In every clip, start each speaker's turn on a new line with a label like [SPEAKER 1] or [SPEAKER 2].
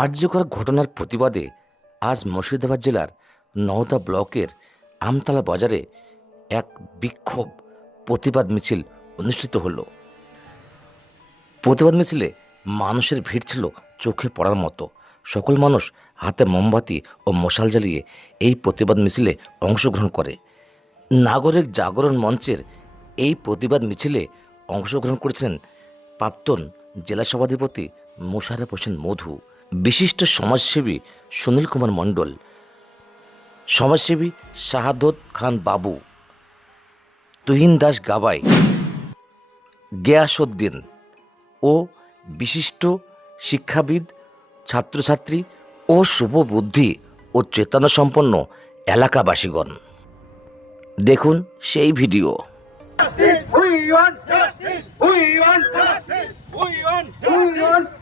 [SPEAKER 1] আর্যকর ঘটনার প্রতিবাদে আজ মুর্শিদাবাদ জেলার নওদা ব্লকের আমতলা বাজারে এক বিক্ষোভ প্রতিবাদ মিছিল অনুষ্ঠিত হল। প্রতিবাদ মিছিলে মানুষের ভিড় ছিল চোখে পড়ার মতো। সকল মানুষ হাতে মোমবাতি ও মশাল জ্বালিয়ে এই প্রতিবাদ মিছিলে অংশগ্রহণ করে। নাগরিক জাগরণ মঞ্চের এই প্রতিবাদ মিছিলে অংশগ্রহণ করেছিলেন প্রাক্তন জেলা সভাধিপতি মোশারফ হোসেন মধু। বিশিষ্ট সমাজসেবী সুনীল কুমার মণ্ডল, সমাজসেবী শাহাদত খান বাবু, তুহিন দাস গাবাই, গেয়াসউদ্দিন ও বিশিষ্ট শিক্ষাবিদ, ছাত্রছাত্রী ও শুভবুদ্ধি ও চেতনা সম্পন্ন এলাকাবাসীগণ দেখুন সেই video
[SPEAKER 2] We want justice! We want justice! We want justice!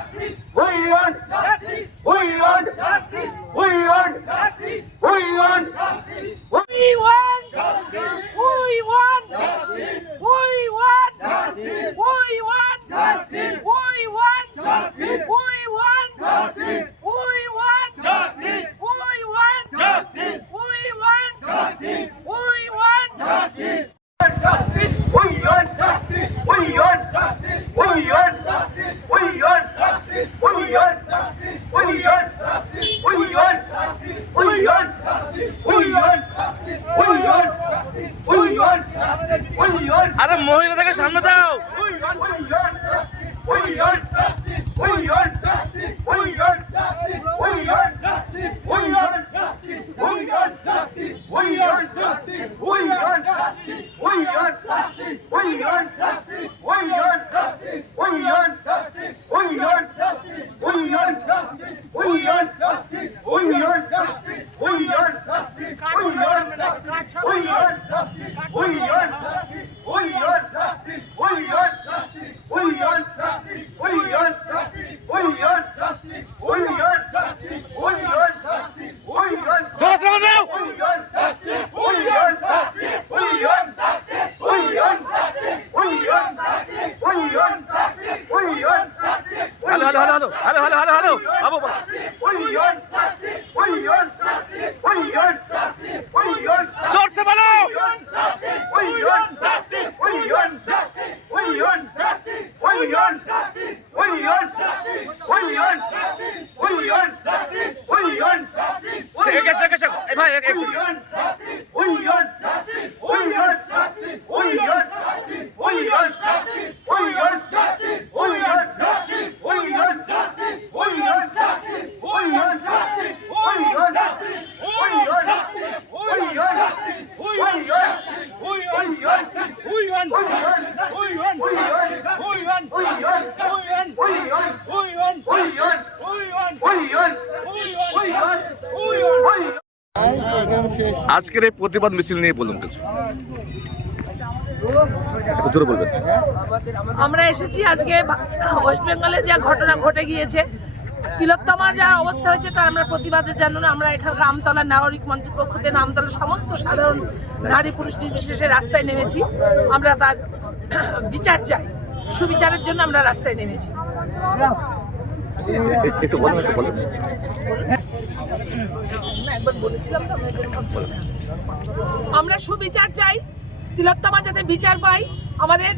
[SPEAKER 2] We justice. We want justice. We want justice.
[SPEAKER 3] We want justice. We want justice. We want justice. We want justice. We want justice. We want justice. We want justice. We want justice.
[SPEAKER 2] 会员
[SPEAKER 4] আজকের এই প্রতিবাদ মিছিল নিয়ে বলুন কিছু।
[SPEAKER 3] আমরা এসেছি আজকে ওয়েস্ট বেঙ্গলে যা ঘটনা ঘটে গিয়েছে। তিলোত্তমার যা অবস্থা হয়েছে তার আমরা প্রতিবাদের জন্য আমরা এখানে আমতলা নাগরিক মঞ্চের পক্ষ থেকে আমতলার সমস্ত সাধারণ নারী পুরুষ নির্বিশেষে রাস্তায় নেমেছি। আমরা তার বিচার চাই। সুবিচারের জন্য আমরা রাস্তায় নেমেছি।
[SPEAKER 4] একটু বলুন একটু বলুন।
[SPEAKER 3] আমরা সুবিচার চাই, তিলোত্তমা যাতে বিচার পাই আমাদের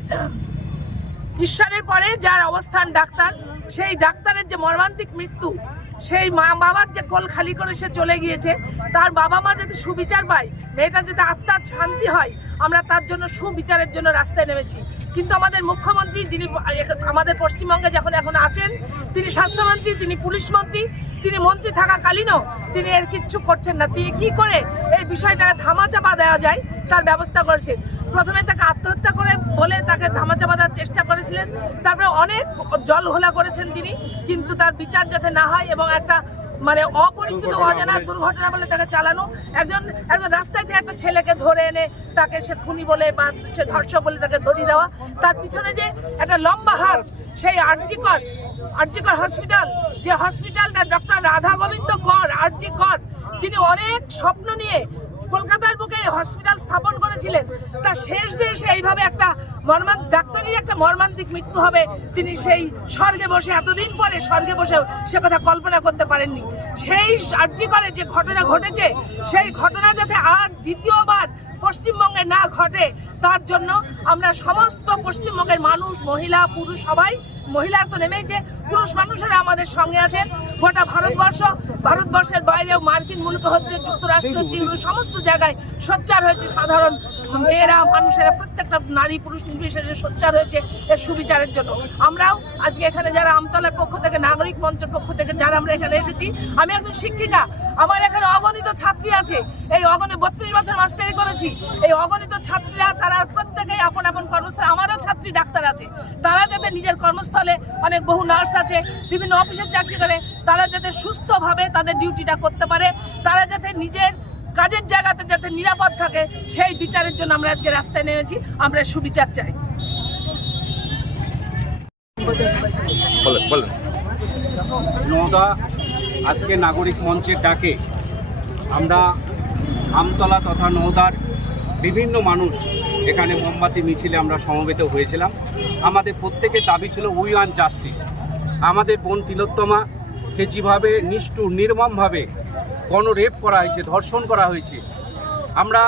[SPEAKER 3] ঈশ্বরের পরে যার অবস্থান ডাক্তার, সেই ডাক্তারের যে মর্মান্তিক মৃত্যু, সেই মা বাবার যে কোল খালি করে সে চলে গিয়েছে, তার বাবা মা যাতে সুবিচার পায়, মেয়েটার যাতে আত্মার শান্তি হয়, আমরা তার জন্য সুবিচারের জন্য রাস্তায় নেমেছি। কিন্তু আমাদের মুখ্যমন্ত্রী, যিনি আমাদের পশ্চিমবঙ্গে যখন এখন আছেন, তিনি স্বাস্থ্যমন্ত্রী, তিনি পুলিশ মন্ত্রী, তিনি মন্ত্রী থাকাকালীনও তিনি এর কিচ্ছু করছেন না। তিনি কি করে এই বিষয়টা ধামাচাপা দেওয়া যায়, তার ব্যবস্থা করেছেন। প্রথমে তাকে আত্মহত্যা করে বলে তাকে ধামাচাপা দেওয়ার চেষ্টা করেছিলেন। তারপরে অনেক জল ঘোলা করেছেন তিনি, কিন্তু তার বিচার যাতে না হয় এবং একটা মানে অপরিচিত অজানা দুর্ঘটনা বলে তাকে চালানো। একজন একজন রাস্তায় থেকে একটা ছেলেকে ধরে এনে তাকে সে খুনি বলে বা সে ধর্ষক বলে তাকে ধরিয়ে দেওয়া। তার পিছনে যে একটা লম্বা হাত সেই আর্জিকর আর্জিকর হসপিটাল যে হসপিটালটা ডক্টর রাধা গোবিন্দ কর আরজি কর যিনি অনেক স্বপ্ন নিয়ে কলকাতার বুকে হসপিটাল স্থাপন করেছিলেন তার শেষ যে এসে এইভাবে একটা মর্মান ডাক্তারির একটা মর্মান্তিক মৃত্যু হবে। তিনি সেই স্বর্গে বসে, এতদিন পরে স্বর্গে বসে সে কথা কল্পনা করতে পারেননি। সেই আর্জি করে যে ঘটনা ঘটেছে, সেই ঘটনা যাতে আর দ্বিতীয়বার পশ্চিমবঙ্গে না ঘটে, তার জন্য আমরা সমস্ত পশ্চিমবঙ্গের মানুষ, মহিলা, পুরুষ, সবাই মহিলা তো নেমেছে পুরুষ মানুষেরা আমাদের সঙ্গে আছেন। গোটা ভারতবর্ষ ভারতবর্ষের বাইরেও মার্কিন মুলুকে হচ্ছে যুক্তরাষ্ট্র চীন সমস্ত জায়গায় সোচ্চার হয়েছে সাধারণ মেয়েরা মানুষেরা প্রত্যেকটা নারী পুরুষ নির্বিশেষে সোচ্চার হয়েছে এর সুবিচারের জন্য। আমরাও আজকে এখানে যারা আমতলার পক্ষ থেকে নাগরিক মঞ্চের পক্ষ থেকে যারা আমরা এখানে এসেছি আমি একজন শিক্ষিকা আমার এখানে অগণিত ছাত্রী আছে। এই অগণিত বত্রিশ বছর মাস্টারি করেছি। এই অগণিত ছাত্রীরা তারা প্রত্যেকেই আপন আপন কর্মস্থলে আমারও ছাত্রী ডাক্তার আছে। তারা যাতে নিজের কর্মস্থলে অনেক বহু নার্স আছে বিভিন্ন অফিসের চাকরি করে তারা যাতে সুস্থভাবে তাদের ডিউটিটা করতে পারে তারা যাতে নিজের কাজের জায়গাতে যাতে নিরাপদ থাকে সেই বিচারের জন্য আমরা আজকে রাস্তায় নেমেছি। আমরা সুবিচার চাই।
[SPEAKER 4] বলেন বলেন।
[SPEAKER 5] নওদা আজকে নাগরিক মঞ্চের ডাকে আমরা আমতলা তথা নওদার বিভিন্ন মানুষ এখানে মোমবাতি মিছিলে আমরা সমবেত হয়েছিলাম। আমাদের প্রত্যেকের দাবি ছিল উই ওয়ান জাস্টিস আমাদের বোন তিলোত্তমাকে যেভাবে নিষ্ঠুর, নির্মমভাবে গণরেপ করা হয়েছে, ধর্ষণ করা হয়েছে। আমরা,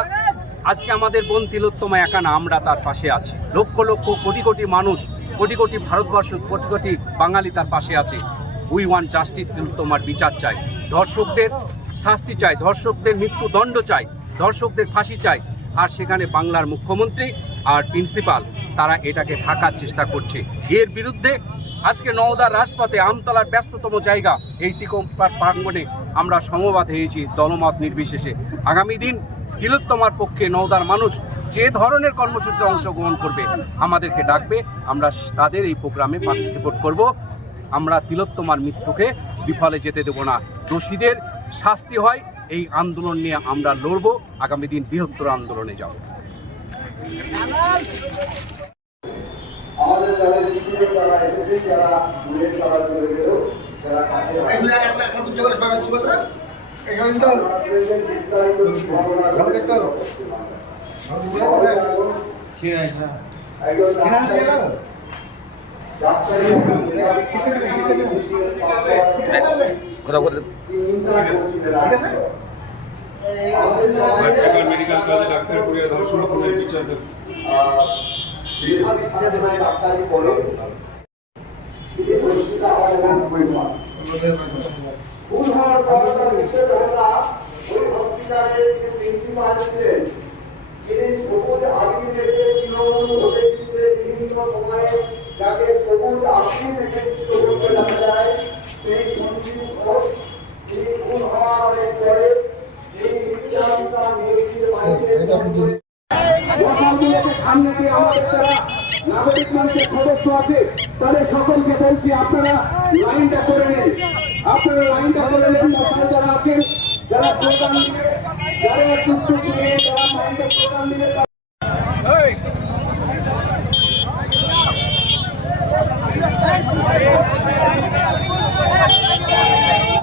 [SPEAKER 5] আজকে আমাদের বোন তিলোত্তমা একা না, আমরা তার পাশে আছি। লক্ষ লক্ষ, কোটি কোটি মানুষ, কোটি কোটি ভারতবর্ষ, কোটি কোটি বাঙালি তার পাশে আছে। উই ওয়ান জাস্টিস তিলোত্তমার বিচার চাই। ধর্ষকদের শাস্তি চাই, ধর্ষকদের মৃত্যুদণ্ড চাই, ধর্ষকদের ফাঁসি চাই। আর সেখানে বাংলার মুখ্যমন্ত্রী আর প্রিন্সিপাল, তারা এটাকে ঢাকার চেষ্টা করছে। এর বিরুদ্ধে আজকে নওদার রাজপথে আমতলার ব্যস্ততম জায়গা, এই তিকম প্রাঙ্গণে আমরা সমবাদ হয়েছি দলমত নির্বিশেষে। আগামী দিন তিলোত্তমার পক্ষে নওদার মানুষ যে ধরনের কর্মসূচিতে অংশগ্রহণ করবে, আমাদেরকে ডাকবে, আমরা তাদের এই প্রোগ্রামে পার্টিসিপেট করব। আমরা তিলোত্তমার মৃত্যুকে বিফলে যেতে দেব না। দোষীদের শাস্তি হয়, এই আন্দোলন নিয়ে আমরা লড়ব। আগামী দিন বৃহত্তর আন্দোলনে যাব
[SPEAKER 1] কথা বলে
[SPEAKER 6] মেডিকেল কলেজে ডাক্তার করিয়া ধর্ষণ করে বিচার
[SPEAKER 2] খুন হওয়ার পর তার নিষেধ ঘটনা ওই হসপিটালের যিনি সবুজ আবির থেকে তৃণমূল জিততে বিভিন্ন সময়ে যাকে সবুজ আবির দেখা যায় সেই সঞ্জীব ঘোষ তিনি খুন হওয়ার অনেক পরে এই ইতিহাসটা মেয়েটির বাড়িতে
[SPEAKER 7] সকালগুলোকে সামনে দিয়ে আমাদের যারা মঞ্চের সদস্য আছে। তাদের সকলকে বলছি, আপনারা লাইনটা করে নিন। আপনারা লাইনটা করে নেন, মশাল যারা আছেন, যারা স্লোগান দিবে, যারা